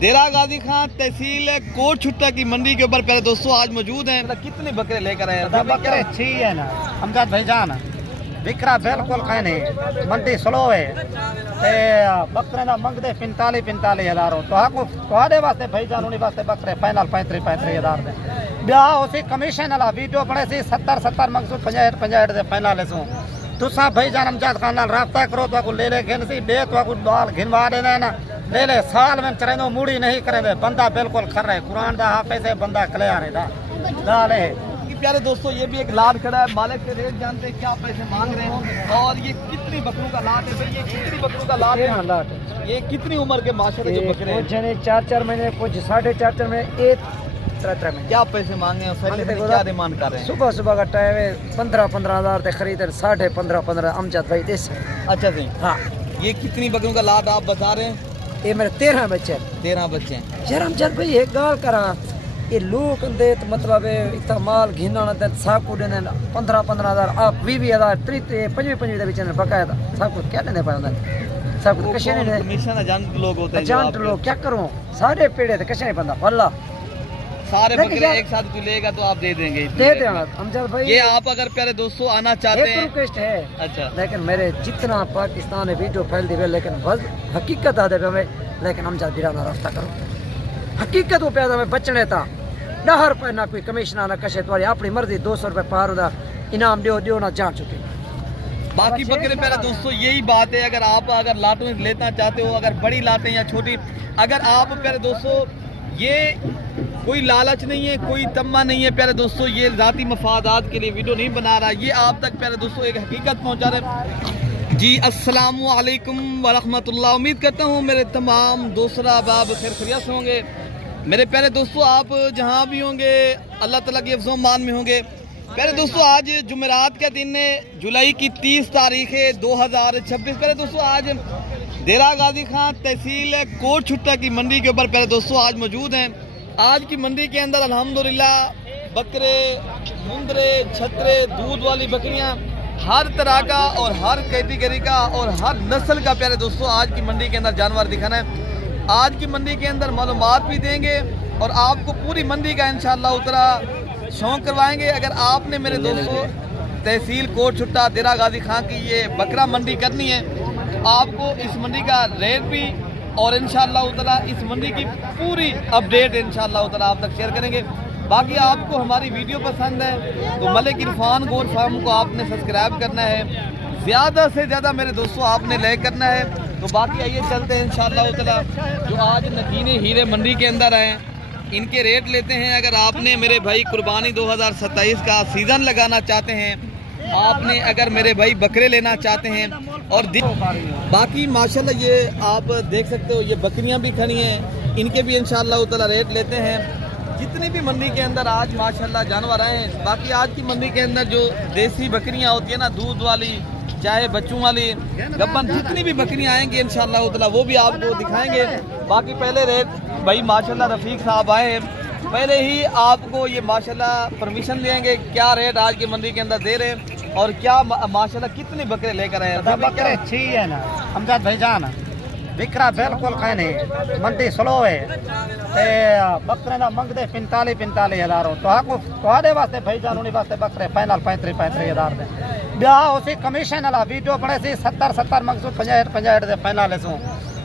देरा गाजी खान तहसील कोट छुट्टा की मंडी के ऊपर पहले दोस्तों आज मौजूद हैं। कितने बकरे लेकर आए हैं? बकरे छी है ना अमजद भाईजान, बिकरा बिल्कुल कहीं नहीं, मंडी स्लो है ते बकरे ना मंगदे 45,000 तो वास्ते भाईजान उन्हीं वास्ते बकरे फाइनल 35,000 दे ब्याह उसी कमीशन वाला वीडियो बने सी 70 मंगसूद 65 दे फाइनल सो तुसा भाईजान अमजद खान नाल राब्ता करो तो ले घिन सी बे तो बाल घिनवा देना ना ले साल में चरेंदो मूड़ी नहीं करेंदे बंदा बिल्कुल खर है कुरान दा हाफिज है बंदा क्लियर है दाल है। प्यारे दोस्तों ये भी एक लाट खड़ा है, मालिक के रेट जानते हैं क्या पैसे मांग रहे हैं और ये कितनी बकरों का लाट है भाई? ये कितनी बकरों का लाट है? लाट ये कितनी उम्र के माशाल्लाह जो बकरे हैं? कुछ 4 महीने कुछ 4.5 महीने 3 महीने। क्या पैसे मांगे हैं? क्या डिमांड कर रहे हैं? सुबह का टाइम है 15,000 से खरीदे 15.5 अमजद भाई देश। अच्छा जी हाँ ये कितनी बकरों का लाट आप बता रहे हैं? ये मेरे 13 बच्चे 13 बच्चे हैं। यार अमजद भाई एक गाल करा ये लोग दे तो मतलब इतना माल घिना दे साकू देने 15,000 आप 20,000 25 बिच बकायदा सब कुछ क्या देने पाए सब कुछ कशे नहीं कमीशन एजेंट लोग होते हैं एजेंट लोग क्या करूं सारे पेड़े थे कशे नहीं बंदा वल्ला सारे बकरे एक साथ कोई लेगा तो आप दे देंगे? दे देना अमजद भाई। ये आप अगर प्यारे दोस्तों आना चाहते हैं रिक्वेस्ट है। अच्छा लेकिन मेरे जितना पाकिस्तान में वीडियो फैल दी लेकिन बस हकीकत आदे पे लेकिन अमजद बिराना रास्ता करो हकीकत वो पैदा में बचने था 10 रुपये ना कोई कमीशन ना कशे तुम्हारी अपनी मर्जी 200 रुपये पार होता इनाम दियो ना जान चुके। बाकी बकरे प्यारे दोस्तों यही बात है, अगर लाटों लेना चाहते हो, अगर बड़ी लाटें या छोटी, अगर आप प्यारे दोस्तों ये कोई लालच नहीं है, कोई तम्मा नहीं है प्यारे दोस्तों, ये ज़ाती मफादात के लिए वीडियो नहीं बना रहा, ये आप तक प्यारे दोस्तों एक हकीकत पहुंचा रहे जी। अस्सलामु अलैकुम वरहमतुल्लाह। उम्मीद करता हूँ मेरे तमाम दोस्त अहबाब खैर खैरियत से होंगे। मेरे प्यारे दोस्तों आप जहाँ भी होंगे अल्लाह ताला के हिफ्ज़ मान में होंगे। प्यारे दोस्तों आज जुमेरात का दिन है, जुलाई की 30 तारीख है 2026। प्यारे दोस्तों आज देरा गाजी खान तहसील कोट छुट्टा की मंडी के ऊपर प्यारे दोस्तों आज मौजूद हैं। आज की मंडी के अंदर अल्हम्दुलिल्लाह बकरे, मुंदरे, छतरे, दूध वाली बकरियां हर तरह का और हर कैटेगरी का और हर नस्ल का प्यारे दोस्तों आज की मंडी के अंदर जानवर दिखाना है। आज की मंडी के अंदर मालूमात भी देंगे और आपको पूरी मंडी का इंशाअल्लाह उतरा शौक करवाएंगे। अगर आपने मेरे दोस्तों तहसील कोट छुट्टा देरा गाजी खान की ये बकरा मंडी करनी है, आपको इस मंडी का रेट भी और इंशाअल्लाह उतरा इस मंडी की पूरी अपडेट इंशाअल्लाह उतरा आप तक शेयर करेंगे। बाकी आपको हमारी वीडियो पसंद है तो मलिक इरफान गोट फार्म को आपने सब्सक्राइब करना है, ज़्यादा से ज़्यादा मेरे दोस्तों आपने लाइक करना है। तो बाकी आइए चलते हैं इंशाअल्लाह उतरा जो आज नगीने हीरे मंडी के अंदर आए इनके रेट लेते हैं। अगर आपने मेरे भाई कुर्बानी 2027 का सीज़न लगाना चाहते हैं, आपने अगर मेरे भाई बकरे लेना चाहते हैं और बाकी माशाल्लाह ये आप देख सकते हो ये बकरियां भी खड़ी हैं, इनके भी इंशाअल्लाह उतला रेट लेते हैं। जितनी भी मंडी के अंदर आज माशाल्लाह जानवर आए हैं, बाकी आज की मंडी के अंदर जो देसी बकरियां होती है ना दूध वाली चाहे बच्चों वाली गब्बन जितनी भी बकरियां आएंगी इंशाअल्लाह उतला वो भी आपको दिखाएंगे। बाकी पहले रेट भाई माशाल्लाह रफ़ीक साहब आए हैं, पहले ही आपको ये माशाल्लाह परमिशन देंगे क्या रेट आज की मंडी के अंदर दे रहे हैं और क्या माशाल्लाह कितने बकरे लेकर आए हैं। बकरे छी है ना अमजद भाईजान, बिकरा बिल्कुल कहीं नहीं, मंडी स्लो है ते बकरे ना मंगदे 45,000 तो वास्ते भाईजान उन्हीं वास्ते बकरे फाइनल 35,000 दे ब्याह उसी कमीशन वाला वीडियो बने सी 70 मंगसूद 65 दे फाइनल सो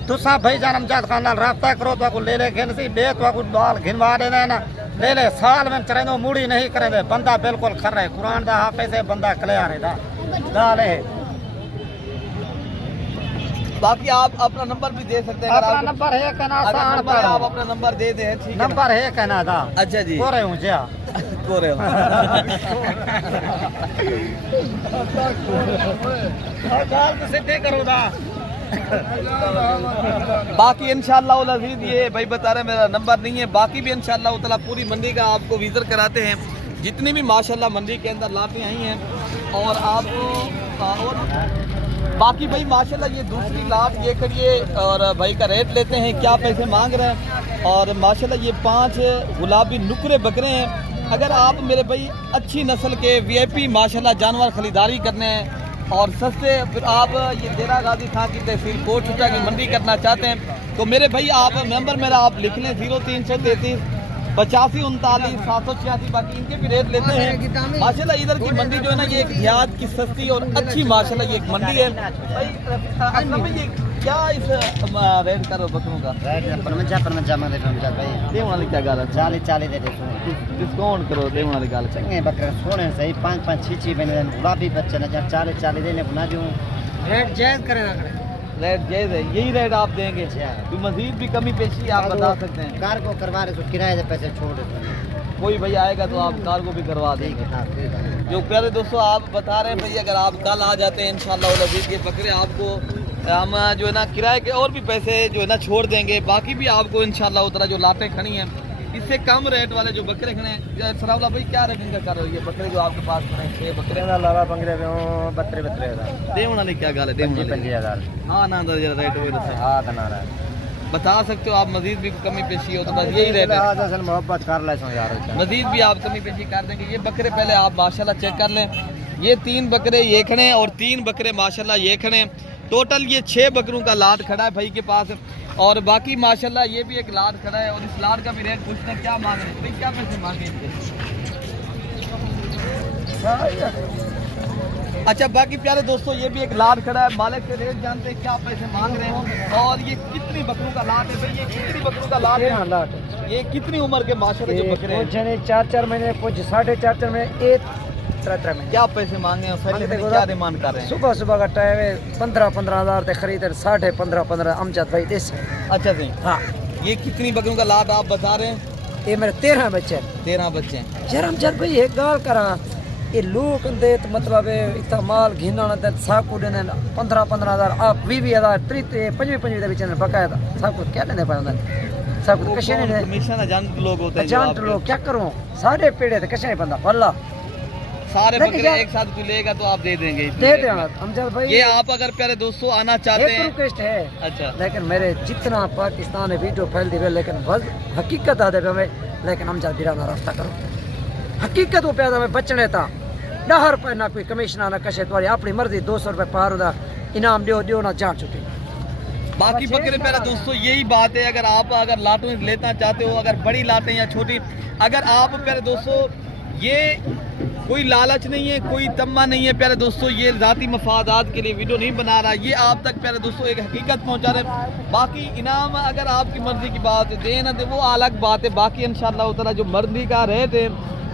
तुसा भाईजान अमजद खान नाल राब्ता करो तो ले घिन सी बे तो बाल घिनवा देना ना ले साल में चरेंदो मूड़ी नहीं करेंदे बंदा बिल्कुल खर है कुरान दा हाफिज है बंदा क्लियर है दाल है। बाकी आप अपना नंबर भी दे सकते हैं, अपना नंबर है कहना आप अपना नंबर दे दें। ठीक है नंबर है कहना था। अच्छा जी को रहे हूँ जा को रहे सीधे करो दा। बाकी इंशाअल्लाह उल अज़ीज़ ये भाई बता रहे मेरा नंबर नहीं है, बाकी भी इंशाअल्लाह उतला पूरी मंडी का आपको विज़िट कराते हैं। जितनी भी माशाल्लाह मंडी के अंदर लाटें आई हैं और आप बाकी भाई माशाल्लाह ये दूसरी लाट ये करिए और भाई का रेट लेते हैं क्या पैसे मांग रहे हैं। और माशाल्लाह ये 5 गुलाबी नुकरे बकरे हैं। अगर आप मेरे भाई अच्छी नस्ल के VIP माशाल्लाह जानवर खरीदारी करने हैं और सस्ते फिर आप ये देरा गाजी खां की तहसील कोटशुदा की मंडी करना चाहते हैं तो मेरे भाई आप नंबर मेरा आप लिख लें 0333 8539 786। बाकी इनके भी रेट लेते हैं माशाल्लाह। इधर की मंडी जो है ना ये एक देहात की सस्ती और अच्छी माशाल्लाह ये एक मंडी है भाई। असल में ये क्या इस रेट करो बकरों का देने वाली क्या गाल है 40 दे दे डिस्काउंट करो देने वाली गाल चंगे बकरे सोने सही 5 6 बने गुलाबी बच्चे न 40 देने बना दूं रेट जायज करे ना करे रेट जायज है यही रेट आप देंगे तो मजीद भी कमी पेशी आप बता सकते हैं। कार को करवा रहे तो किराए के पैसे छोड़ देते कोई भाई आएगा तो आप कार को भी करवा देंगे। जो प्यारे दोस्तों आप बता रहे हैं भाई अगर आप कल आ जाते हैं इंशाल्लाह नबी के बकरे आपको हम जो है ना किराए के और भी पैसे जो है ना छोड़ देंगे। बाकी भी आपको इंशाल्लाह उतना जो लाटें खड़ी हैं इससे कम रेट वाले जो बकरे खड़े हैं सरावला भाई क्या रेट इनका कर रही है बकरे जो आपके पास खड़े हैं 6 बकरे लावा पंगरे में 72 देवन वाली क्या गाल है देवन वाली 5000 हाँ ना जरा रेट हो हाँ बना रहा है बता सकते हो आप मजीद भी कमी पेशी हो तो बस यही रेट है असल मोहब्बत कर ले यार मजीद भी आप कमी पेशी कर देंगे। ये बकरे पहले आप माशाल्लाह चेक कर लें ये 3 बकरे ये खड़े हैं और 3 बकरे माशाल्लाह ये खड़े हैं। टोटल ये 6 बकरों का लाट खड़ा है भाई के पास और बाकी माशाल्लाह ये भी एक लाट खड़ा है और इस लाट का भी रेट पूछते हैं क्या मांग रहे हैं भाई क्या पैसे मांगे इनके। अच्छा बाकी प्यारे दोस्तों ये भी एक लाट खड़ा है मालिक के रेट जानते हैं क्या पैसे मांग रहे हैं और ये कितनी बकरों का लाट है भाई ये कितनी बकरों का लाट है लाट ये कितनी उम्र के माशाल्लाह जो बकरे हैं 4 महीने कुछ 4.5 महीने 3 महीने क्या पैसे मांगे हैं पहले क्या डिमांड कर रहे हैं। सुबह का टाइम है 15,000 तक खरीद 15.5 अमजद भाई देश। अच्छा जी हाँ ये कितनी बकरियों का लाट आप बता रहे हैं ये मेरे 13 बच्चे 13 बच्चे हैं। यार अमजद भाई एक गाल करा ये लोग दे तो मतलब इतना माल घिना दे साकू देने 15,000 आप 20,000 25 दे बेचने बकाया था साकू क्या देने पाए साकू कशे नहीं कमीशन अजानत लोग होते हैं अजानत लोग क्या करूं सारे पेड़े थे कशे नहीं बंदा वल्ला सारे बकरे एक साथ कोई लेगा तो आप दे देंगे दे देना अमजद भाई। ये आप अगर प्यारे दोस्तों आना चाहते हैं रिक्वेस्ट है अच्छा लेकिन मेरे जितना पाकिस्तान में वीडियो फैल दी लेकिन बस हकीकत आ दे मैं लेकिन अमजद बिराना रास्ता करो हकीकत वो पैदा में बचने था 10 रुपए ना कोई कमीशन ना कशे तुम्हारी अपनी मर्जी 200 रुपए पार होता इनाम दियो ना जान चुके। बाकी बकरे प्यारे दोस्तों यही बात है अगर आप लाटों लेना चाहते हो अगर बड़ी लाटें या छोटी अगर आप प्यारे दोस्तों ये कोई लालच नहीं है कोई तम्मा नहीं है प्यारे दोस्तों ये ज़ाती मफादात के लिए वीडियो नहीं बना रहा ये आप तक प्यारे दोस्तों एक हकीकत पहुंचा रहे। बाकी इनाम अगर आपकी मर्जी की बात दे ना दे वो अलग बात है। बाकी इंशाल्लाह उतना जो मर्जी का रेट है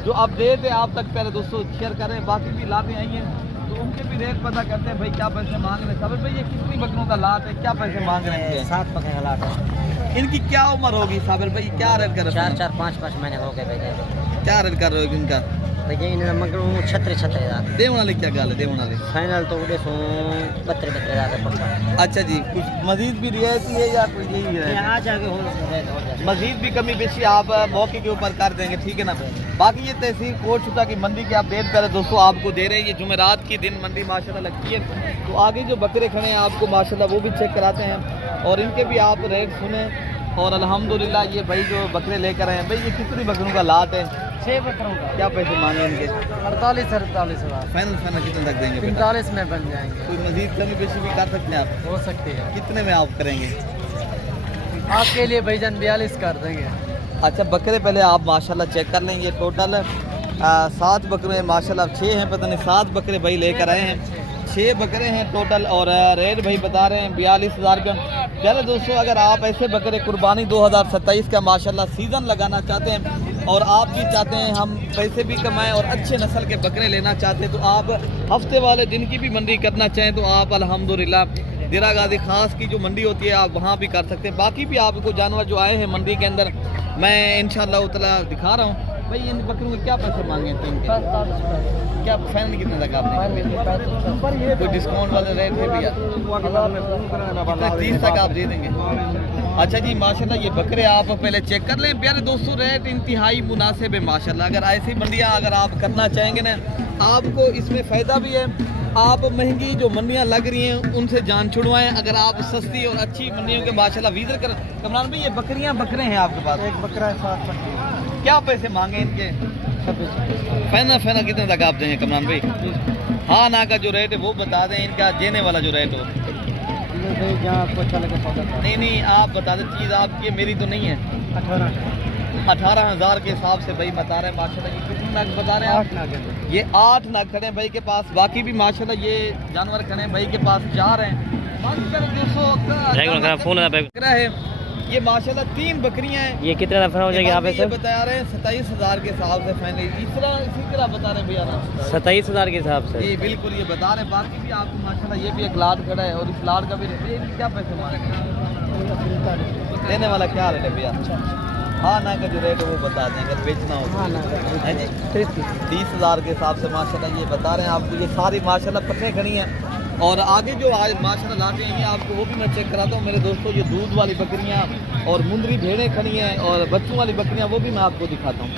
जो आप रेट है आप तक प्यारे दोस्तों शेयर करें। बाकी भी लाटें आई हैं तो उनके भी रेट पता करते हैं भाई क्या पैसे मांग रहे हैं। साबिर भाई ये कितनी बकरों का लाट है क्या पैसे मांग रहे हैं 7 बकरे का लाट है। इनकी क्या उम्र होगी साबिर भाई क्या रेट कर रहे हैं 4 5 महीने हो गए भाई क्या रेट कर रहे हो इनका भैया इन्हें मगर 36 देवन वाले क्या गाल है देवन वाले फाइनल तो उड़े सो 72 पक्का। अच्छा जी कुछ मजीद भी रियायती है या कोई यही है यहाँ जाके हो मजीद भी कमी बेशी आप मौके के ऊपर कर देंगे ठीक है ना। बाकी ये तहसील कोटशुदा की मंडी की आप डेट पहले दोस्तों आपको दे रहे हैं ये जुमेरात की दिन मंडी माशाल्लाह लगती है। तो आगे जो बकरे खड़े हैं आपको माशाल्लाह वो भी चेक कराते हैं और इनके भी आप रेट सुने और अल्हम्दुलिल्लाह ये भाई जो बकरे लेकर आए हैं भाई ये कितनी बकरों का लाट है 6 बकरों का क्या पैसे मांगे इनके 48 फाइनल कितने तक देंगे 45 में बन जाएंगे। कोई मजीद कमी बेशी भी कर सकते हैं आप हो सकती है कितने में आप करेंगे आपके लिए भाईजान 42 कर देंगे। अच्छा बकरे पहले आप माशाल्लाह चेक कर लेंगे टोटल 7 बकरे माशाल्लाह 6 हैं पता नहीं 7 बकरे भाई लेकर आए हैं 6 बकरे हैं टोटल और रेट भाई बता रहे हैं 42,000 रुपये। चलो दोस्तों अगर आप ऐसे बकरे कुर्बानी 2027 का माशाल्लाह सीज़न लगाना चाहते हैं और आप भी चाहते हैं हम पैसे भी कमाएं और अच्छे नस्ल के बकरे लेना चाहते हैं तो आप हफ्ते वाले दिन की भी मंडी करना चाहें तो आप अल्हम्दुलिल्लाह देरा गाजी खास की जो मंडी होती है आप वहाँ भी कर सकते हैं। बाकी भी आपको जानवर जो आए हैं मंडी के अंदर मैं इंशाल्लाह उतला दिखा रहा हूँ भाई इन बकरों के क्या पैसे मांगे तीन के क्या फाइनल कितने तक आपने कोई डिस्काउंट वाले रेट है भैया 30 तक आप दे देंगे। अच्छा जी माशाल्लाह ये बकरे आप पहले चेक कर लें प्यारे दोस्तों रेट इंतहाई मुनासिब है माशाल्लाह। अगर ऐसी मंडियाँ अगर आप करना चाहेंगे ना आपको इसमें फ़ायदा भी है। आप महंगी जो मंडियाँ लग रही हैं उनसे जान छुड़वाएं अगर आप सस्ती और अच्छी मंडियों के माशाल्लाह विजिट करें। कमरान भाई ये बकरियाँ बकरे हैं आपके पास एक बकरा है 7 क्या पैसे मांगे इनके फाइनल फाइनल कितने तक आप देंगे कमरान भाई? हाँ ना का जो रेट है वो बता दें, इनका देने वाला जो रेट हो। नहीं नहीं आप बता दें, चीज़ आपकी है, मेरी तो नहीं है। 18,000 के हिसाब से भाई बता रहे हैं माशाल्लाह। ये कितने नग बता रहे हैं आप? ये 8 नग खड़े हैं भाई के पास, बाकी भी माशाल्लाह ये जानवर खड़े हैं भाई के पास 4 हैं। ये माशाल्लाह 3 बकरियां हैं। ये कितने दफा हो जाएगी आप ये बता रहे हैं 27,000 के हिसाब से फाइनल। इसी तरह बता रहे हैं भैया ना 27,000 के हिसाब से। जी बिल्कुल ये बता रहे हैं। बाकी भी आपको माशाल्लाह ये भी एक लाट खड़ा है और इस लाट का भी क्या पैसे मांगे देने वाला क्या रेट है भैया? हाँ ना का जो रेट है वो बता दें अगर बेचना हो। 30,000 के हिसाब से माशाल्लाह ये बता रहे हैं आपको। ये सारी माशाल्लाह पट्टे खड़ी हैं और आगे जो आज माशाल्लाह लाटे हैं आपको वो भी मैं चेक कराता हूँ मेरे दोस्तों। ये दूध वाली बकरियाँ और मुंदरी भेड़ें खड़ी हैं और बच्चों वाली बकरियाँ वो भी मैं आपको दिखाता हूँ।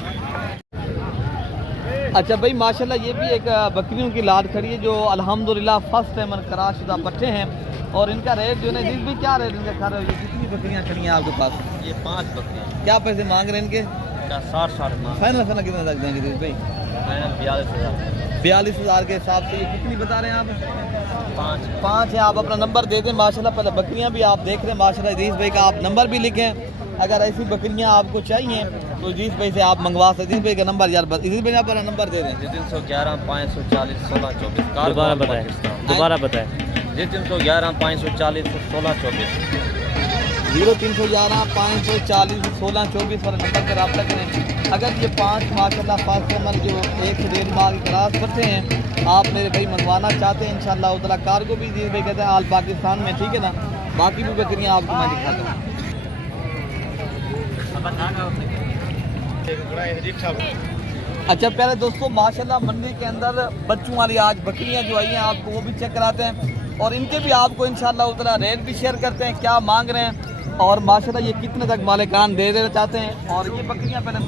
अच्छा भाई माशाल्लाह ये भी एक बकरियों की लाट खड़ी है जो अल्हम्दुलिल्लाह फर्स्ट टाइम कराशुदा पट्टे हैं और इनका रेट जो है भी क्या रेट इनका खा रहे हो? कितनी बकरियाँ खड़ी हैं आपके पास? ये 5 बकरियाँ। क्या पैसे मांग रहे हैं इनके? 60 फाइनल फाइनल कितना तक देंगे भाई? फाइनल 42,000। 42,000 के हिसाब से ये कितनी बता रहे हैं आप? 5 है। आप अपना नंबर दे दें माशाल्लाह। पहले बकरियां भी आप देख रहे हैं माशाल्लाह। इदरीस भाई का आप नंबर भी लिखें, अगर ऐसी बकरियां आपको चाहिए तो इदरीस भाई से आप मंगवा सकते हैं। इदरीस भाई का नंबर यार इदरीस भाई अपना नंबर दे दें। 311 540 16 24। दोबारा बताएं, दोबारा बताएं। 311 540 16 24। 0311 540 16 24 पर नंबर पर रब्ता करें। अगर ये 5 माशाल्लाह फास्ट नंबर जो 1 से 1.5 माह की क्रास करते हैं आप मेरे भाई मंगवाना चाहते हैं इंशाल्लाह उतला कार को भी जी भाई कहते हैं आल पाकिस्तान में, ठीक है ना। बाकी भी बकरियाँ आपको मैं दिखाता हूँ। अच्छा प्यारे दोस्तों माशाल्लाह मंडी के अंदर बच्चों वाली आज बकरियाँ जो आई हैं आपको वो भी चेक कराते हैं और इनके भी आपको इंशाल्लाह उतला रेट भी शेयर करते हैं क्या मांग रहे हैं और माशाल्लाह ये कितने तक मालिकान दे देना चाहते हैं। और ये बकरियाँ पहले ये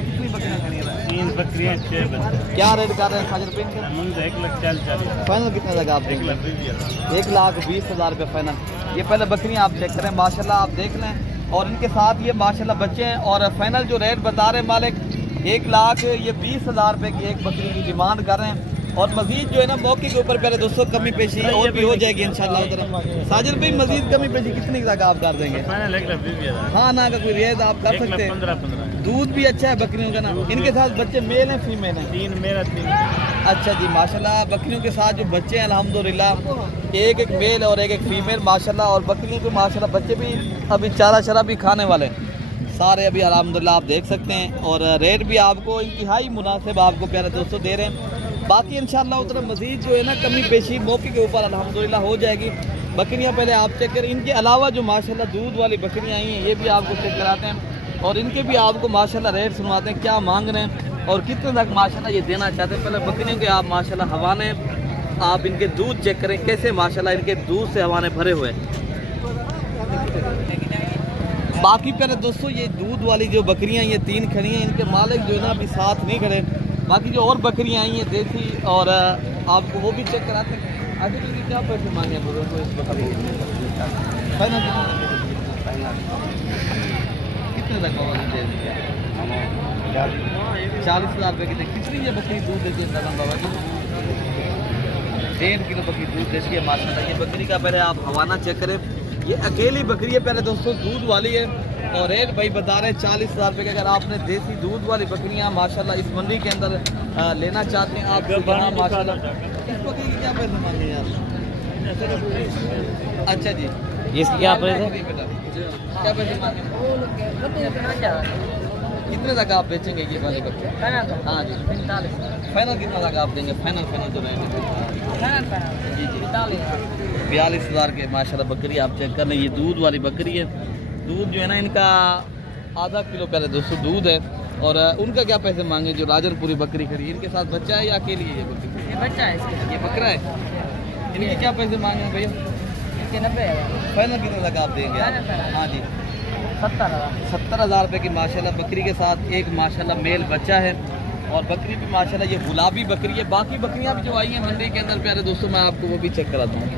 कितनी बकरियाँ खड़ी हैं? 3 बकरियाँ 6 बकरियाँ। क्या रेट कर रहे हैं साजिर पे इनके? 1,40,000। फाइनल कितने तक आप देंगे? 1,20,000 रुपये फाइनल। ये पहले बकरियाँ आप चेक करें माशाल्लाह, आप देख लें और इनके साथ ये माशाल्लाह बच्चे हैं और फाइनल जो रेट बता रहे हैं मालिक 1,20,000 रुपये की एक बकरी की डिमांड कर रहे हैं और मजीद जो है ना मौके के ऊपर पहले दोस्तों कमी पेशी और भी हो जाएगी इंशाल्लाह। साजिर भाई मजीद कमी पेशी कितने तक आप कर देंगे? हाँ ना का कोई रियायत आप कर सकते हैं। 15। दूध भी अच्छा है बकरियों का ना। इनके साथ बच्चे मेल हैं फीमेल हैं? 3 मेरा 3। अच्छा जी माशाल्लाह बकरियों के साथ जो बच्चे हैं अल्हम्दुलिल्लाह एक मेल और एक फीमेल माशाल्लाह और बकरियों के माशाल्लाह बच्चे भी अभी चारा शरा भी खाने वाले हैं सारे अभी अल्हम्दुलिल्लाह आप देख सकते हैं और रेट भी आपको इंतहाई मुनासिब आपको प्यारे दोस्तों दे रहे हैं। बाकी इंशाल्लाह उतना मजीद जो है ना कमी पेशी मौके के ऊपर अल्हम्दुलिल्लाह हो जाएगी। बकरियां पहले आप चेक करें। इनके अलावा जो माशाल्लाह दूध वाली बकरियां आई हैं ये भी आपको चेक कराते हैं और इनके भी आपको माशाल्लाह रेट सुनवाते हैं क्या मांग रहे हैं और कितने तक माशाल्लाह ये देना चाहते हैं। पहले बकरियों के आप माशाल्लाह हवाने आप इनके दूध चेक करें कैसे माशाल्लाह इनके दूध से हवाने भरे हुए हैं। बाकी पहले दोस्तों ये दूध वाली जो बकरियां ये 3 खड़ी हैं इनके मालिक जो है ना अभी साथ नहीं खड़े। बाकी जो और बकरियां आई हैं देसी और आपको वो भी चेक कराते हैं। आगे भी क्या पैसे मांगे बोलो तो इस बकरी कितने तक 40,000 रुपये कितनी ये बकरी दूध देती है बाबा जी? 1.5 किलो बकरी दूध देती है माशाल्लाह। ये बकरी का पहले आप हवाना चेक करें। ये अकेली बकरी है पहले दोस्तों दूध वाली है और रेट भाई बता रहे हैं 40,000 रुपये का। अगर आपने देसी दूध वाली बकरियां माशाल्लाह इस मंडी के अंदर लेना चाहते हैं आप यहाँ माशाल्लाह। इस बकरी की क्या पैसे मांगे यार? अच्छा जी इसकी क्या प्राइस है? क्या पैसे मांगे? कितने तक आप बेचेंगे ये वाली बकरी? हाँ जी फाइनल कितना तक आप देंगे? फाइनल तो रहेंगे 42,000 के माशाल्लाह बकरी आप चेक कर लें। ये दूध वाली बकरी है। दूध जो है ना इनका आधा किलो पहले दोस्तों दूध है और उनका क्या पैसे मांगे जो राजनपुरी बकरी खड़ी है? इनके साथ बच्चा है या अकेली है ये बकरी? ये बच्चा है इसके। ये बकरा है। इनके क्या पैसे मांगे हैं भैया? इसके 90,000। फाइनल कितने तक आप देंगे? हाँ जी 70,000 रुपये की माशाल्लाह बकरी के साथ एक माशाल्लाह मेल बच्चा है और बकरी भी माशाल्लाह ये गुलाबी बकरी है। बाकी बकरियां भी जो आई हैं मंडी के अंदर प्यारे दोस्तों मैं आपको वो भी चेक कराता हूँ।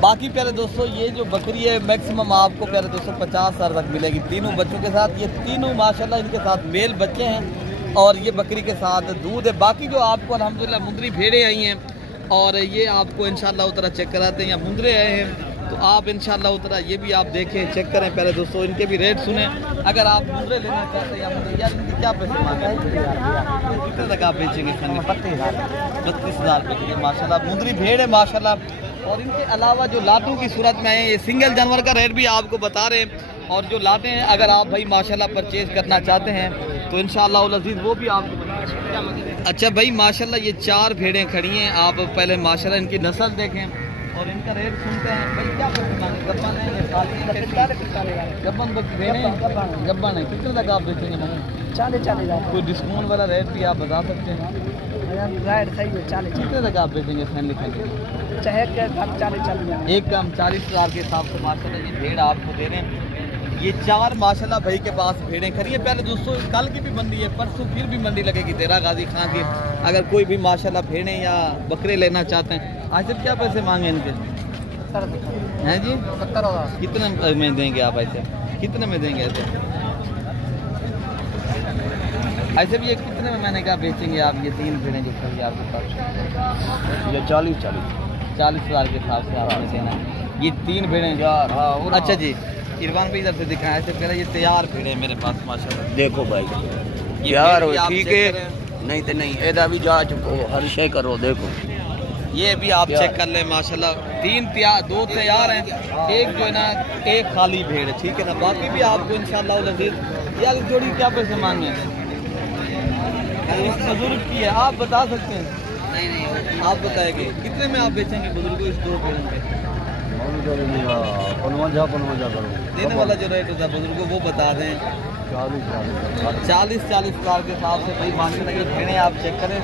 बाकी प्यारे दोस्तों ये जो बकरी है मैक्सिमम आपको प्यारे दोस्तों 50,000 तक मिलेगी तीनों बच्चों के साथ। ये तीनों माशाल्लाह इनके साथ मेल बच्चे हैं और ये बकरी के साथ दूध है। बाकी जो आपको अल्हम्दुलिल्लाह मुंदरी भेड़ें आई हैं और ये आपको इंशाल्लाह उतरा चेक कराते हैं, या मुंदरे आए हैं तो आप इंशाल्लाह उतरा ये भी आप देखें चेक करें पहले दोस्तों, इनके भी रेट सुने। अगर आप मुंदरे लेना चाहते हैं या मुंदरे, यार इनके क्या पैसे मांगे, कितने तक आप बेचेंगे? 32,000 रुपये की माशाल्लाह मुंदरी भेड़ है माशाल्लाह। और इनके अलावा जो लाटों की सूरत में है, ये सिंगल जानवर का रेट भी आपको बता रहे हैं। और जो लाटें हैं अगर आप भाई माशाल्लाह परचेज़ करना चाहते हैं तो इंशाल्लाह अज़ीज़ वो भी आपको बता। अच्छा भाई माशाल्लाह ये 4 भेड़ें खड़ी हैं, आप पहले माशाल्लाह इनकी नस्ल देखें और इनका रेट सुनते हैं। भाई क्या पैसे मांगे? गब्बन है गब्बन भेड़ें गब्बन है, कितने तक आप बेचेंगे? 40,000 कोई डिस्काउंट वाला रेट भी आप बता सकते हैं? राइट सही है 40 कितने तक आप बेचेंगे फैमिली के? चाहे के 40 एक कम 40,000 के हिसाब से माशाल्लाह ये भेड़ आपको दे रहे हैं। ये 4 माशाल्लाह भाई के पास भेड़ें खड़ी है। पहले दोस्तों कल की भी मंडी है, परसों फिर भी मंडी लगेगी तेरा गाजी खां की। अगर कोई भी माशाल्लाह भेड़ें या बकरे लेना चाहते हैं, आज क्या पैसे मांगे इनके हैं जी? 70,000 कितने में देंगे आप ऐसे? कितने में देंगे ऐसे? ऐसे भी ये कितने में मैंने कहा बेचेंगे आप ये 3 भेड़ें जो खड़ी आपके पास? ये 40,000 के हिसाब से आपने देना है। ये 3 भेड़ें यार। हाँ अच्छा जी इरफान भाई इधर से दिखाया ऐसे कह रहे ये तैयार भेड़े मेरे पास माशाल्लाह। देखो भाई ये यार भेड़ भी आप ठीक चेक है, करें। नहीं तो नहीं एदा भी जा चुको हर शे करो। देखो ये भी आप चेक कर लें माशाल्लाह। 2 तैयार हैं, एक जो है ना एक खाली भेड़ है, ठीक है ना। बाकी भी आपको इंशाल्लाह अज़ीज़ यार जोड़ी क्या पैसे मांगे इस बुजुर्ग की है आप बता सकते हैं? नहीं आप बताएंगे कितने में आप बेचेंगे बुजुर्ग को इस 2 भेड़ों के? देने वाला जो रेट होता है बुजुर्ग को वो बता दें। 40,000 के हिसाब से भाई माशाल्लाह ये भेड़ें आप चेक करें।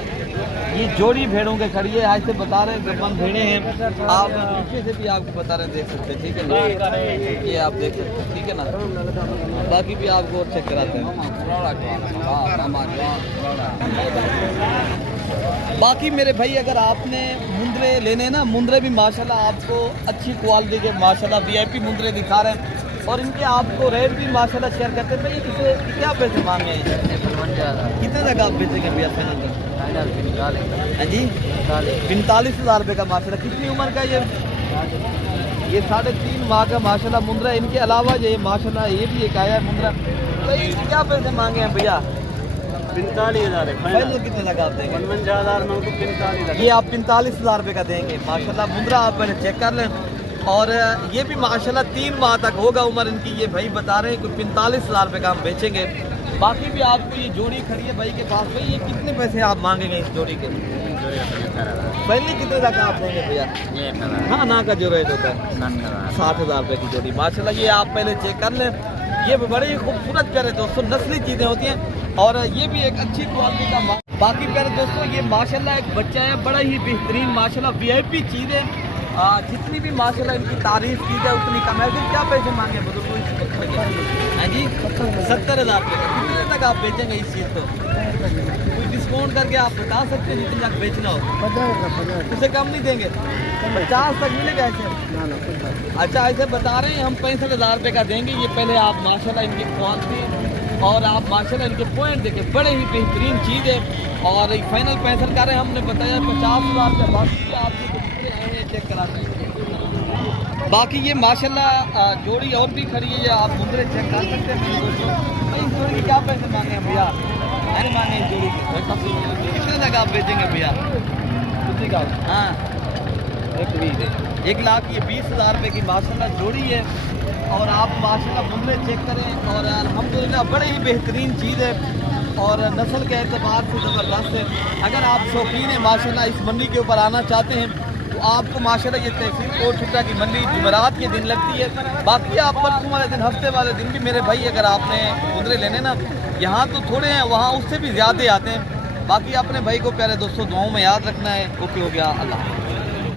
ये जोड़ी भेड़ों के खड़ी है, आज से बता रहे हैं गब्बन भेड़ें हैं। आप पीछे से भी आपको बता रहे हैं, देख सकते हैं ठीक है ना, ये आप देख सकते हैं ठीक है ना। बाकी भी आपको चेक कराते हैं। बाकी मेरे भाई अगर आपने मुंदरे लेने ना, मुंदरे भी माशाल्लाह आपको अच्छी क्वालिटी के माशाल्लाह VIP मुंदरे दिखा रहे हैं और इनके आपको रेट भी माशाल्लाह शेयर करते हैं। भाई इसे क्या पैसे मांगे हैं? कितने तक आप बेचेंगे भैया फाइनल? हाँ जी 45,000 रुपये का माशाल्लाह। कितनी उम्र का ये? 3.5 माह का माशाल्लाह मुंदरा। इनके अलावा ये माशाल्लाह ये भी एक आया है मुंदरा। भाई क्या पैसे मांगे हैं भैया? 45,000 फाइनल कितने तक आप देंगे? 45,000 ये आप 45,000 रुपये का देंगे माशाल्लाह। मुंदरा आप पहले चेक कर लें और ये भी माशाल्लाह 3 माह तक होगा उम्र इनकी। ये भाई बता रहे हैं कि 45,000 रुपये का हम बेचेंगे। बाकी भी आपको ये जोड़ी खड़ी है भाई के पास। भाई ये कितने पैसे आप मांगेंगे इस जोड़ी के? पहले कितने तक आप देंगे भैया? हाँ ना का जो रेट होता है 60,000 रुपये की जोड़ी माशाल्लाह। ये आप पहले चेक कर लें। ये बड़े ही खूबसूरत प्यारे दोस्तों नस्ली चीज़ें होती हैं और ये भी एक अच्छी क्वालिटी का। बाकी प्यारे दोस्तों ये माशाल्लाह एक बच्चा है, बड़ा ही बेहतरीन माशाल्लाह VIP चीज़ है। जितनी भी माशाल्लाह इनकी तारीफ की जाए उतनी कम है। फिर क्या पैसे मांगे बुजुर्ग को? हाँ जी 70,000 रुपये। कितने तक आप बेचेंगे इस चीज़ को? कोई डिस्काउंट करके आप बता सकते हैं जितने तक बेचना हो? उससे कम नहीं देंगे? 50 तक मिलेगा ऐसे? अच्छा ऐसे बता रहे हैं हम 65,000 रुपये का देंगे। ये पहले आप माशाल्लाह इनकी क्वालिटी और आप माशाल्लाह इनके पॉइंट देखें, बड़े ही बेहतरीन चीज़ है। और फाइनल 65 का रहे हमने बताया 50,000 रुपये। बाकी आपके चेक कराते हैं। बाकी ये माशाल्लाह जोड़ी और भी खड़ी है, आप मुंदरे चेक कर सकते हैं दोस्तों। भाई इस जोड़ी के क्या पैसे मांगे हैं भैया? मैंने मांगे इस जोड़ी के कितने तक आप बेचेंगे भैया? कितने का? हाँ 1,20,000 रुपये की माशाल्लाह जोड़ी है। और आप माशाल्लाह मुंदरे चेक करें और अल्हम्दुलिल्लाह बड़े ही बेहतरीन चीज़ है और नस्ल के एतबार से ज़बरदस्त है। अगर आप शौकीन हैं माशाल्लाह इस मंडी के ऊपर आना चाहते हैं तो आपको माशाल्लाह ये तहसील कोटशुदा की मंडी जुमेरात के दिन लगती है। बाकी आप परसों वाले दिन, हफ्ते वाले दिन भी मेरे भाई अगर आपने मुंदरे लेने ना, यहाँ तो थोड़े हैं, वहाँ उससे भी ज़्यादा आते हैं। बाकी अपने भाई को प्यारे दोस्तों दुआओं में याद रखना है। ओके हो गया, अल्लाह।